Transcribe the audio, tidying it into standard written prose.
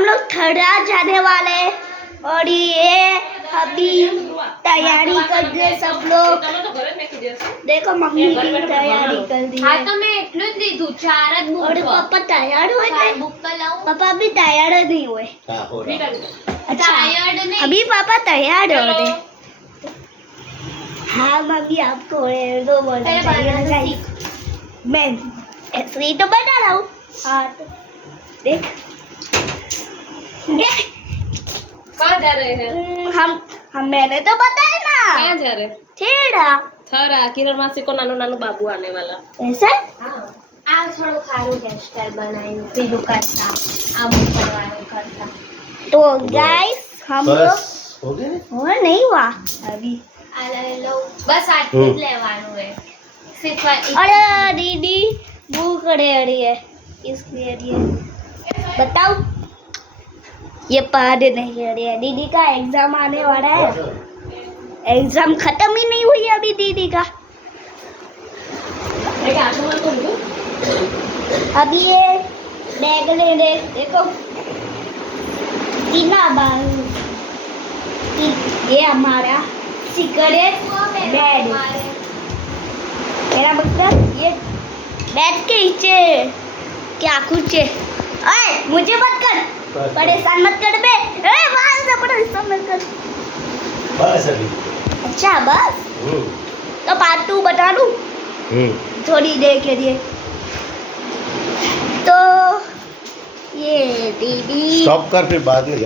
हम लोग थड़ा जाने वाले हैं और ये अभी तैयारी कर रहे सब लोग। देखो मम्मी की तैयारी कर रही है। तो मैं એટલું જ લીધું 4 જ બુક और पापा तैयार हुए थे? બુક લાવું पापा अभी तैयार नहीं हुए। अच्छा टायर्ड नहीं अभी पापा तैयार हो रहे। हाँ मम्मी आपको दो बोलना पहले चाहिए बनाना ना guys। मैं ऐसे ही तो बना रहा हूँ। हाँ तो देख कहाँ जा रहे हैं हम मैंने तो बताया ना कहाँ जा रहे हैं छेड़ा थरा किरण मासी को नानो नानो बाबू आने वाला ऐसा हाँ आ थोड़ो खारू हेयरस्टाइल बनाયું પેલું કરતા આ કરવાનું કરતા तो गाइस हम लोग बस हो गया ना? और नहीं हुआ अभी। આ લઈ લો બસ આટલું જ લેવાનું है सिर्फ अरे दीदी भूख रही है इसलिए ये बताओ ये पढ़ नहीं रही है। दीदी का एग्जाम आने वाला है। एग्जाम खत्म ही नहीं हुई अभी दीदी का। अभी ये बैग ले ले देखो तीना बाल ये हमारा सिगरेट बेड मेरा मतलब ये बेड के नीचे क्या कुछ है। अरे मुझे मत कर परेशान मत कर बे। वहां से परेशान मत कर। बस अभी अच्छा बस तो पार्ट 2 बता दूं थोड़ी देर के लिए। तो ये दीदी स्टॉप कर फिर बाद में